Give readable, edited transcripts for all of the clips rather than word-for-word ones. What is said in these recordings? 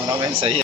कैमरामैन सही है।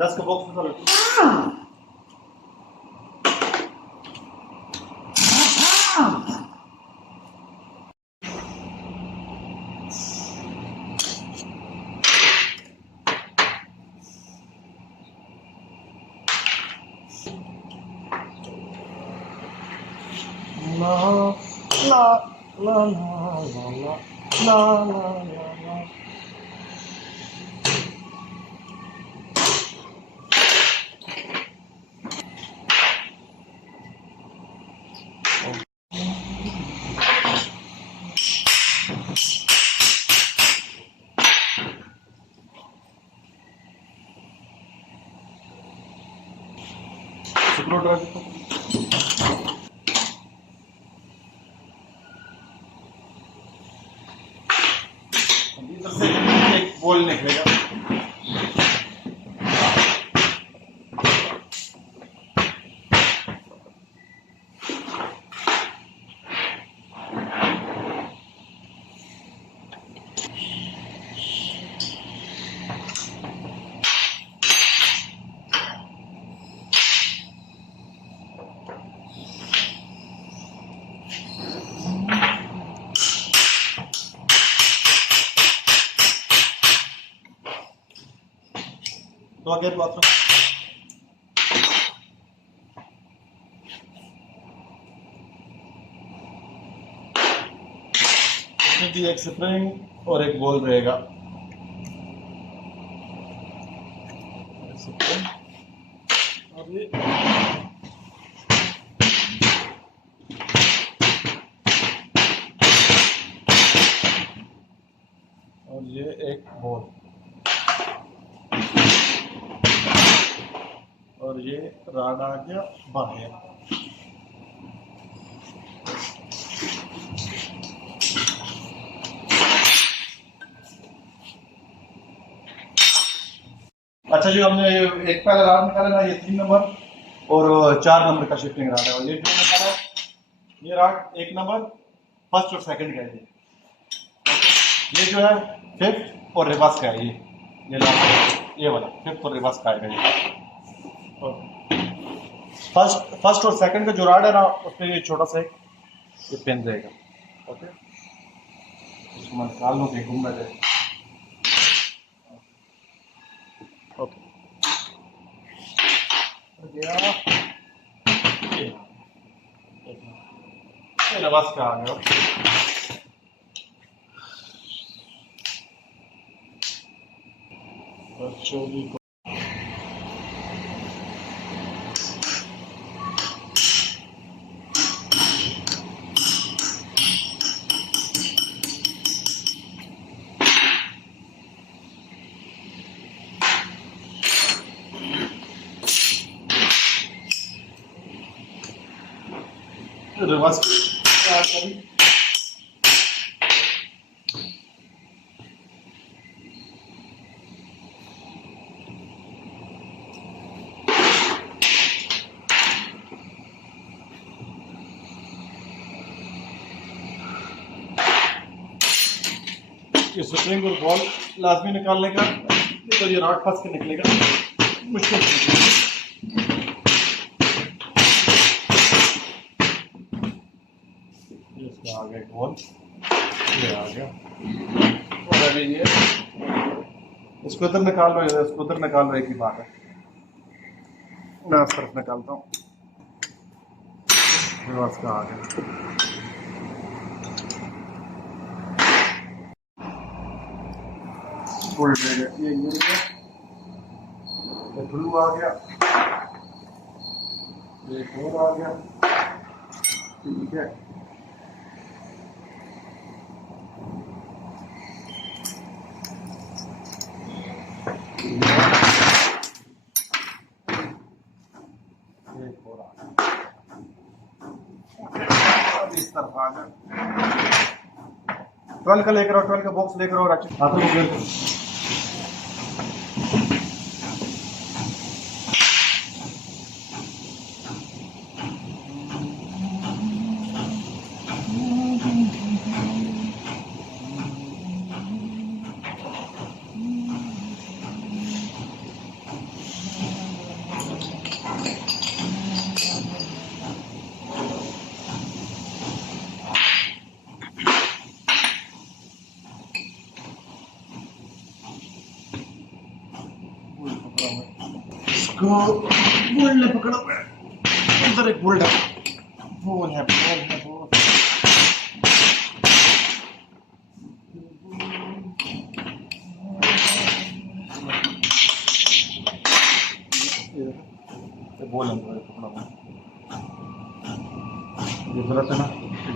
दस का बॉक्स एक बोल निकलेगा। तो अगेन बाथरूम इसमें भी एक स्प्रिंग और एक बॉल रहेगा। और ये एक बॉल और ये राड आ गया बाहर। अच्छा जी, हमने एक पहला राड निकाला ना, ये 3 नंबर और 4 नंबर का शिफ्टिंग राड है। और ये जो निकाला ये राड 1 नंबर फर्स्ट और सेकंड का है। ये जो है फिफ्थ और रिवर्स का है। ये वाला फिफ्थ और रिवर्स का है। फर्स्ट और सेकंड का जो राड है ना, उसमें ये छोटा सा ये पेन रहेगा। ओके, इसको मैं निकाल लूँ कि घूम जाए। ओके, ये रिवर्स का आ गया। चोरी को रिवर्स ये स्प्रिंग और बॉल लाजमी निकालने का, नहीं तो ये रॉड फंस के निकलेगा, मुश्किल से। इसमें आ गया बॉल, ये आ गया, और अभी ये इसको इधर निकाल लो, इसको उधर निकाल लो, एक ही बात है। मैं उस तरफ निकालता हूँ, का आ गया। ये ब्लू आ गया, एक और आ गया, ठीक है। एक और आ गया, अब इस तरफ आ गया। 12 का लेकर आओ, 12 का बॉक्स लेकर आओ, हाथों को घेर करो। इसको बुल ने पकड़ा हुआ है, अंदर एक बुल है, बॉल है, बॉल है, बॉल। ये बॉल अंदर पकड़ा हुआ है, ये जरूरत है ना,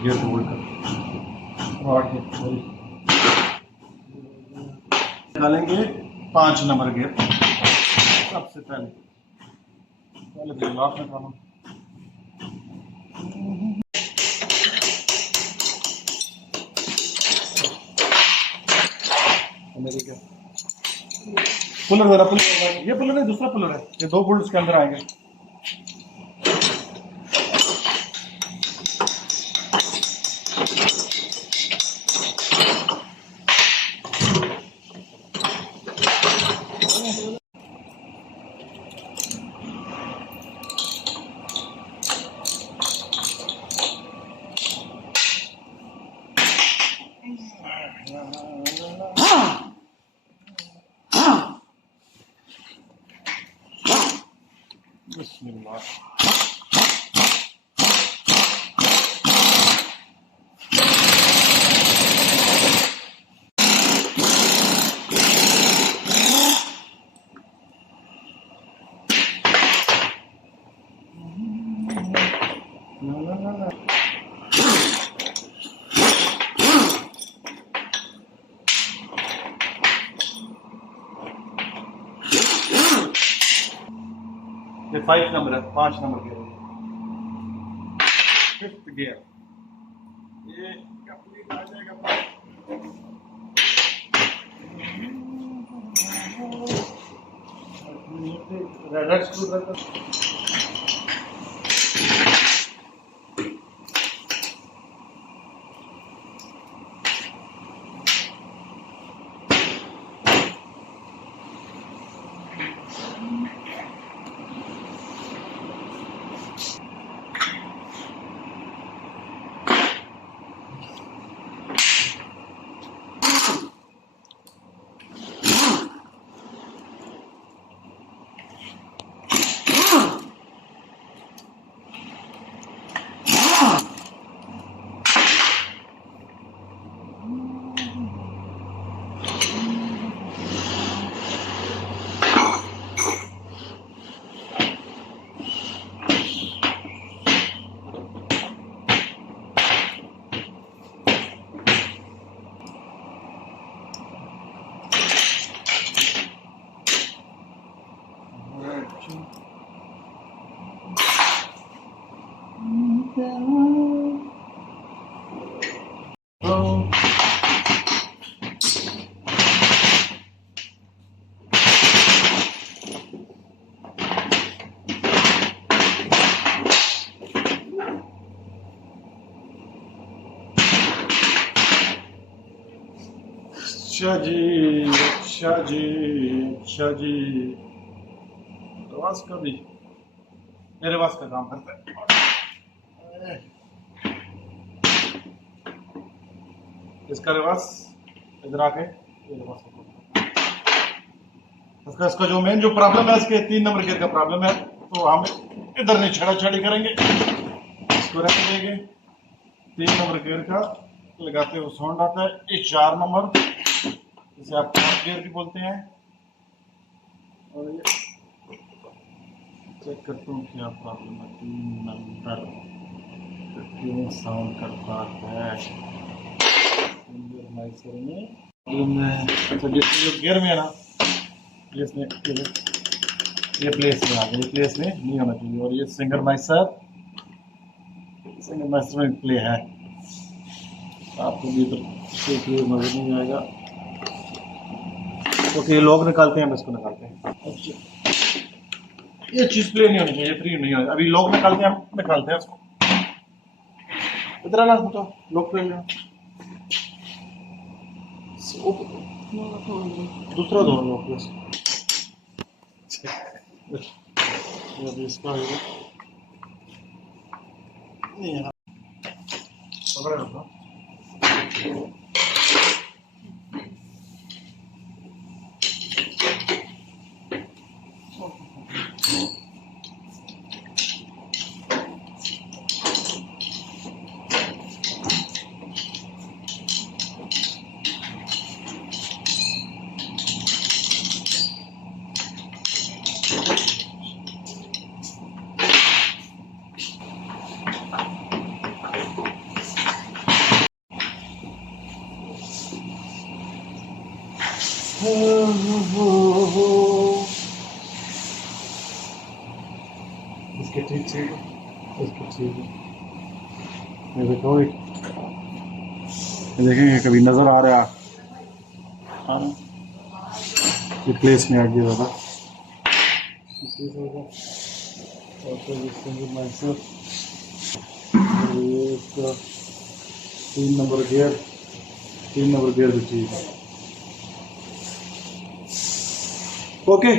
गियर को बुल कर रॉड के डालेंगे 5 नंबर गियर। सबसे पहले तो लॉक निकालो, पुलर जरा, पुलर, ये पुलर है, दूसरा पुलर है, ये 2 बुल्स के अंदर आएंगे। बिस्मिल्लाह। ये 5 नंबर है, 5 नंबर गियर, 5th गियर, ये कंप्लीट आ जाएगा। रेड स्क्रू ड्राइवर, अच्छा जी, अच्छा जी, अच्छा जी। रिवाज का भी ये रिवाज का काम करता है। इसका रिवाज इधर आके ये रिवाज का काम करता है। इसका जो मेन जो प्रॉब्लम है, इसके 3 नंबर गियर का प्रॉब्लम है, तो हम इधर नहीं छेड़ा छेड़ी करेंगे, इसको रख देंगे। 3 नंबर गियर का लगाते हुए साउंड आता है। ये 4 नंबर, इसे आप 4 गियर भी बोलते हैं। और ये चेक करता हूँ क्या प्रॉब्लम है। 3 नंबर क्यों साउंड करता है सिंगरमाइजर में प्रॉब्लम है। अच्छा, जो गियर में है ना, प्लेस में ये प्लेस में आ गया, ये प्लेस में नहीं होना चाहिए। और ये सिंगरमाइजर में प्ले है, आपको भी इधर क्लियर नजर नहीं आएगा। ओके, ये लॉक निकालते हैं, हम इसको निकालते हैं। अच्छा, ये चीज प्ले नहीं होनी चाहिए, फ्री नहीं होनी। अभी लॉक निकालते हैं, हम निकालते हैं इसको। इधर आना, तो लॉक प्ले लेना, दूसरा दो लॉक प्ले। अभी इसका नहीं है, पकड़े रखो। इसके ठीक से इसके ठीक है, ये देखो, ये देखेंगे कभी नजर आ रहा है ना, ये प्लेस में आ गया दादा। ये इसका 3 नंबर गियर, 3 नंबर गियर भी ठीक है। ओके।